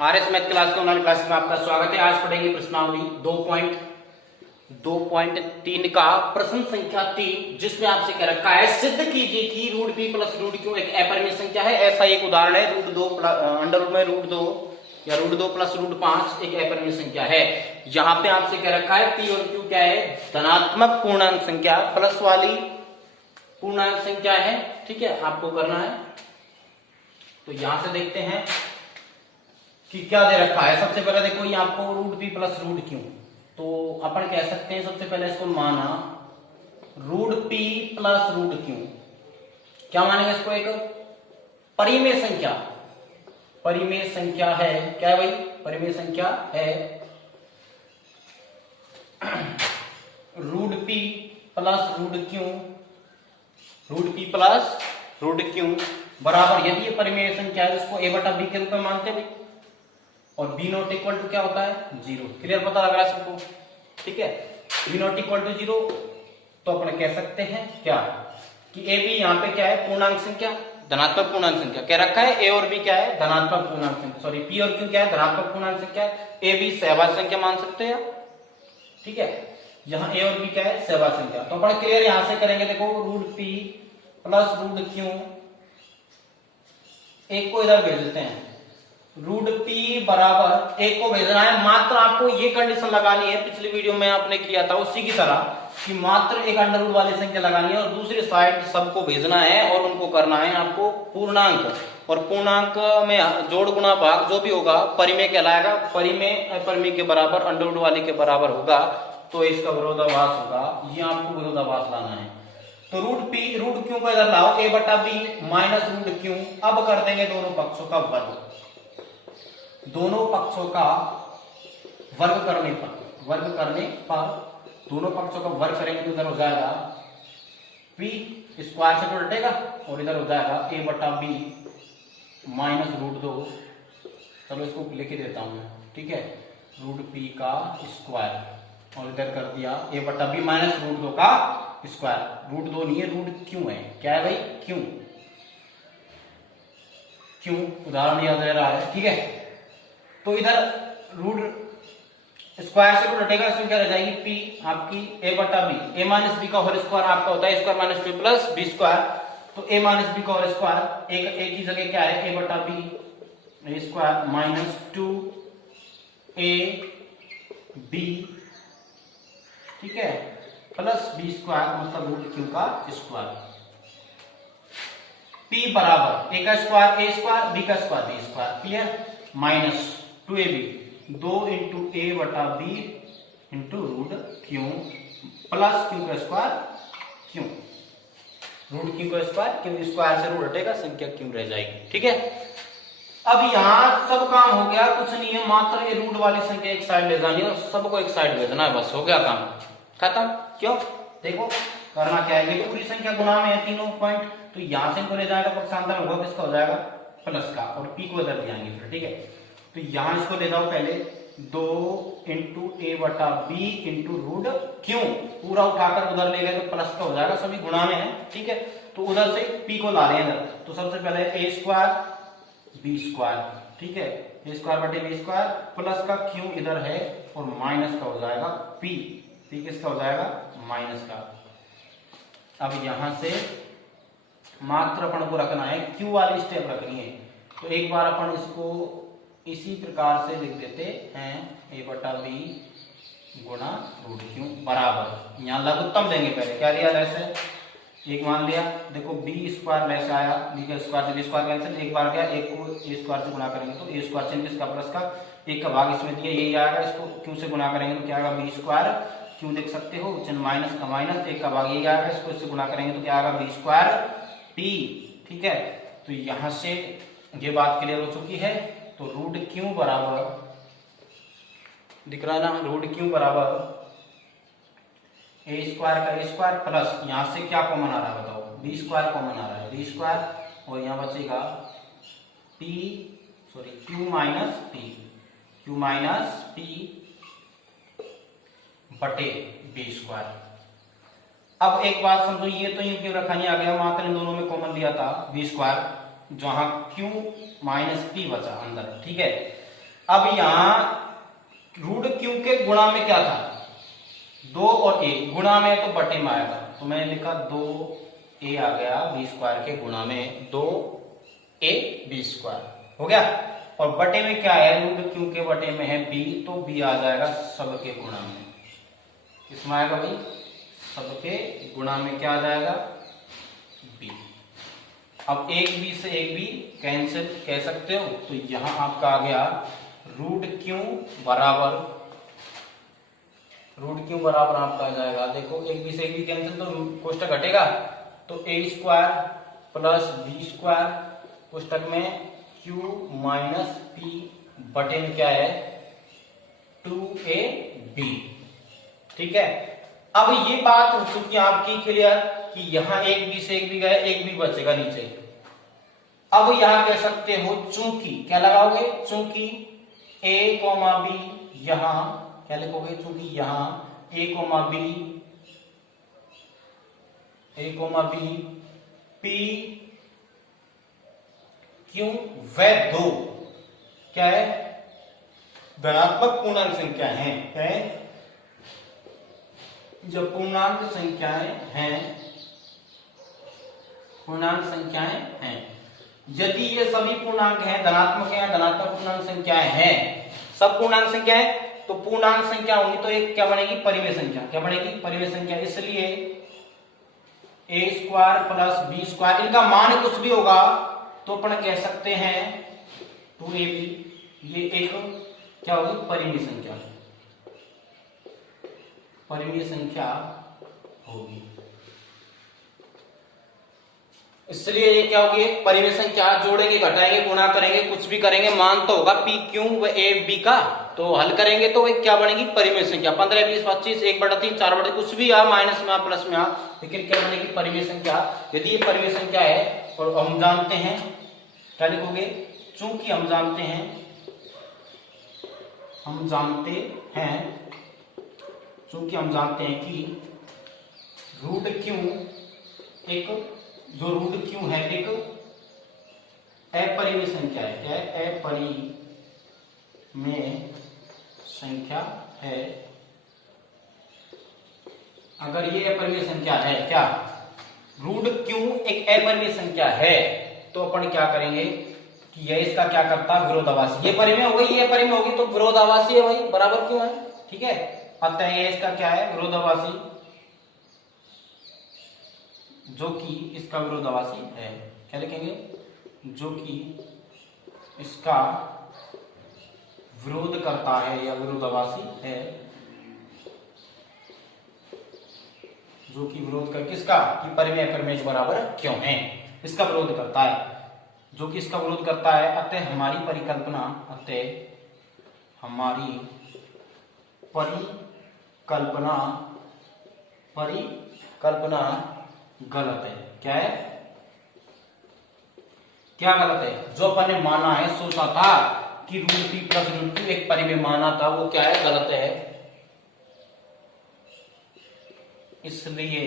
RS math class के online classes में आपका स्वागत है। आज पढ़ेंगे प्रश्नावली 2.3 का प्रश्न संख्या 3, जिसमें आपसे कह रखा है सिद्ध कीजिए कि root P plus root Q एक अपरिमेय संख्या है। ऐसा एक उदाहरण है, रूट 2 अंडर रूट में रूट 2 या रूट 2 प्लस रूट 5 एक अपरिमेय संख्या है। यहाँ पे आपसे कह रखा है पी और क्यू क्या है, धनात्मक पूर्णांक संख्या, प्लस वाली पूर्णांक संख्या है। ठीक है, आपको करना है। तो यहां से देखते हैं कि क्या दे रखा है। सबसे पहले देखो ये आपको root P plus root Q, तो अपन कह सकते हैं सबसे पहले इसको माना root P plus root Q. क्या मानेंगे इसको, एक परिमेय संख्या, परिमेय संख्या है। क्या है भाई, परिमेय संख्या है। Root P plus root Q, root P plus root Q बराबर, यदि ये परिमेय संख्या है इसको a बटा बी के रूप में मानते हैं भाई, और बी नॉट इक्वल टू क्या होता है, 0। क्लियर, पता लग रहा है सबको। ठीक है, बी नॉट इक्वल टू 0, तो अपन कह सकते हैं क्या कि ए बी यहाँ पे क्या है, पूर्णांक संख्या, धनात्मक पूर्णांक संख्या कह रखा है। ए और बी क्या है, धनात्मक पूर्णांक संख्या, सॉरी पी और क्यू क्या है, धनात्मक पूर्णांक संख्या। ए बी सहभाज्य संख्या मान सकते हैं। ठीक है, यहाँ ए और बी क्या है, सहभाज्य संख्या। तो अपन क्लियर यहां से करेंगे। देखो root P plus root Q, एक को इधर भेज देते हैं, रूट पी बराबर एक को भेजना है। मात्र आपको ये कंडीशन लगानी है, पिछली वीडियो में आपने किया था उसी की तरह, कि मात्र एक अंडर रूट वाली संख्या लगानी है और दूसरी साइड सबको भेजना है और उनको करना है आपको पूर्णांक। और पूर्णांक में जोड़ गुणा भाग जो भी होगा परिमेय कहलाएगा। परिमेय अपरिमेय के बराबर, अंडर रूट वाले के बराबर होगा, तो इसका विरोधाभास होगा। ये आपको विरोधाभास लाना है। तो रूट पी रूट क्यू को इधर लाओ, ए बटा बी माइनस रूट क्यू। अब कर देंगे दोनों पक्षों का वर्ग, दोनों पक्षों का वर्ग करने पर दोनों पक्षों का वर्ग करेंगे तो इधर हो जाएगा पी स्क्वायर से तो हटेगा, और इधर हो जाएगा ए बटा बी माइनस रूट 2। चलो इसको लिख देता हूं मैं। ठीक है, रूट पी का स्क्वायर, और इधर कर दिया ए बटा बी माइनस रूट 2 का स्क्वायर। रूट 2 नहीं है, रूट क्यू है। क्या है भाई, क्यू। क्यू उदाहरण याद रह रहा है। ठीक है, तो इधर रूट स्क्वायर से रूट हटेगा, इसमें क्या रह जाएगी, पी आपकी ए बटा बी। ए माइनस बी का होल स्क्वायर आपका होता है square minus b plus B square. तो ए माइनस बी का होल स्क्वायर, एक की जगह क्या है, ए बटा b a square minus 2 a b, ठीक है, प्लस बी स्क्वायर, मतलब रूट क्यू का स्क्वायर। पी बराबर ए का स्क्वायर ए स्क्वायर, बी का square b square. Clear, minus 2ab 2 into a बटा B into root Q plus Q का square Q, root Q का स्क्वायर क्यू, स्क्वायर से root हटेगा, संख्या क्यू रह जाएगी। ठीक है, अब यहां सब काम हो गया, कुछ नहीं है, मात्र ये रूट वाली संख्या एक साइड ले जानी है और सबको एक साइड भेजना है, बस हो गया काम खत्म। क्यों, देखो करना क्या है, ये पूरी संख्या गुणा में है तीनों पॉइंट, तो यहां से इनको ले जाएगा पक्षांतर होगा, किसका हो जाएगा, प्लस का, और पी को इधर ले जाएंगे फिर। ठीक है, तो यहां इसको ले जाओ पहले, 2 इंटू ए बटा बी इंटू रूट क्यू, पूरा उठाकर उधर ले गए तो प्लस का हो जाएगा, सभी गुणा में है। ठीक है, तो उधर से पी को ला रहे हैं इधर, तो सबसे पहले ए स्क्वायर बी स्क्वायर, ठीक है, ए स्क्वायर बटे बी स्क्वायर प्लस का क्यू इधर है, और माइनस का हो जाएगा पी, पी किसका हो जाएगा, माइनस का। अब यहां से मात्र अपन को रखना है, क्यू वाली स्टेप रखनी है, तो एक बार अपन इसको इसी प्रकार से लिख देते हैं, ए बटा बी गुणा रूट क्यू बराबर, यहाँ लघुत्तम देंगे पहले, क्या लिया ऐसे, एक मान लिया। देखो बी स्क्वायर ऐसे आया, बी का स्क्वायर से बी स्क्वायर कैंसिल, एक बार गया, एक को ए स्क्वायर से गुणा करेंगे तो ए स्क्वायर से इसका प्लस का, एक का भाग इसमें दिया, यही आएगा, इसको क्यू से गुणा करेंगे तो क्या आएगा, बी स्क्वायर क्यू देख सकते हो, माइनस का माइनस, एक का भाग यही आएगा, इसको इससे गुणा करेंगे तो क्या आएगा, बी स्क्वायर पी। ठीक है, तो यहां से ये बात क्लियर हो चुकी है। तो रूट क्यू बराबर, दिख रहा है ना, रूट क्यू बराबर ए स्क्वायर का ए स्क्वायर प्लस, यहां से क्या कॉमन आ रहा है बताओ, बी स्क्वायर कॉमन आ रहा है, बी स्क्वायर, और यहां बचेगा P, sorry Q minus P बटे बी स्क्वायर। अब एक बात समझो, ये तो इन क्यों रखा नहीं आ गया, मात्र इन दोनों में कॉमन लिया था बी स्क्वायर, जहां क्यू माइनस पी बचा अंदर। ठीक है, अब यहाँ रूट क्यू के गुणा में क्या था, 2 और a, गुणा में तो बटे में आएगा, तो मैंने लिखा 2a आ गया b स्क्वायर के गुणा में 2a b स्क्वायर हो गया। और बटे में क्या है, रूट क्यू के बटे में है b, तो b आ जाएगा सबके गुणा में। किसमें आएगा भाई, सबके गुणा में क्या आ जाएगा, b। अब एक b से एक b कैंसिल कह सकते हो, तो यहां आपका आ गया रूट क्यू बराबर आपका आ जाएगा, देखो एक बी से एक बी कैंसिल तो कोष्टक घटेगा, तो ए स्क्वायर प्लस बी स्क्वायर कोष्टक में क्यू माइनस पी बटे में क्या है 2ab। ठीक है, अब ये बात हो चुकी आपकी क्लियर कि यहां एक बी से एक बी गया, एक बी बचेगा नीचे। अब यहां कह सकते हो चूंकि क्या लगाओगे, चूंकि a कोमा बी, यहां क्या लिखोगे, चूंकि यहां a कोमा बी p क्यों वे दो क्या है, धनात्मक पूर्णांक संख्या है, क्या है, जब पूर्णांक संख्याएं हैं, यदि ये सभी पूर्णांक हैं, धनात्मक है, धनात्मक पूर्णांक संख्याएं हैं, सब पूर्णांक संख्याएं, तो पूर्णांक संख्या होगी तो एक क्या बनेगी, परिमेय संख्या। क्या बनेगी, परिमेय संख्या। इसलिए a square plus B square, इनका मान कुछ भी होगा तो अपन कह सकते हैं 2ab, ये एक क्या होगी, परिमेय संख्या होगी। इसलिए ये क्या होगी, परिमेय संख्या। जोड़ेंगे, घटाएंगे, गुणा करेंगे, कुछ भी करेंगे, मान तो होगा p क्यू व a b का, तो हल करेंगे तो एक क्या बनेगी, परिमेय संख्या। 15 20 25 1/3 4/3 कुछ भी आ, माइनस में आ प्लस में आ, लेकिन क्या बनेगी, परिमेय संख्या। यदि ये परिमेय संख्या है और हम जानते हैं, क्या लिखोगे, चूंकि हम जानते हैं कि रूट क्यू एक, जो रूट क्यू है एक अपरिमेय संख्या है। क्या है, अपरिमेय संख्या है। अगर ये अपरिमेय संख्या है, क्या रूट क्यू एक अपरिमेय संख्या है, तो अपन क्या करेंगे कि ये इसका क्या करता है, विरोधाभासी। ये परिमेय हो गई, ये अपरिमेय होगी, तो विरोधाभासी है भाई, बराबर क्यों है, ठीक है। अतः ये इसका क्या है, विरोधाभासी, जो कि इसका विरोधाभासी है। क्या लिखेंगे, जो कि इसका विरोध करता है या विरोधाभासी है, जो कि विरोध कर किसका, कि परिमेय अपरिमेय बराबर क्यों है, इसका विरोध करता है, जो कि इसका विरोध करता है। अतः हमारी परिकल्पना गलत है। क्या है, क्या गलत है, जो अपन ने माना है, सोचा था कि root p plus root Q एक परिमेय माना था, वो क्या है, गलत है। इसलिए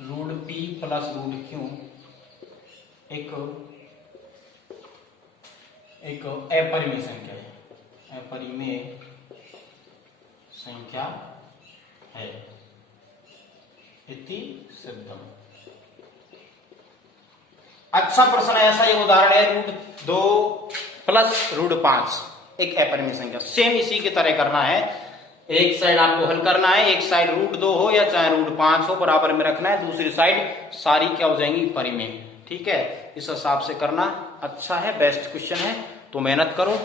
root p plus root Q एक अपरिमेय संख्या है, अपरिमेय संख्या है, इति सिद्धम। अच्छा प्रश्न है, ऐसा एक उदाहरण है, रूट 2 प्लस रूट 5 एक अपरिमेय संख्या। सेम इसी की तरह करना है, एक साइड आपको हल करना है, एक साइड रूट 2 हो या चाहे रूट 5 हो, बराबर में रखना है, दूसरी साइड सारी क्या हो जाएंगी, परिमेय। ठीक है, इस हिसाब से करना। अच्छा है, बेस्ट क्वेश्चन है, तो मेहनत करो।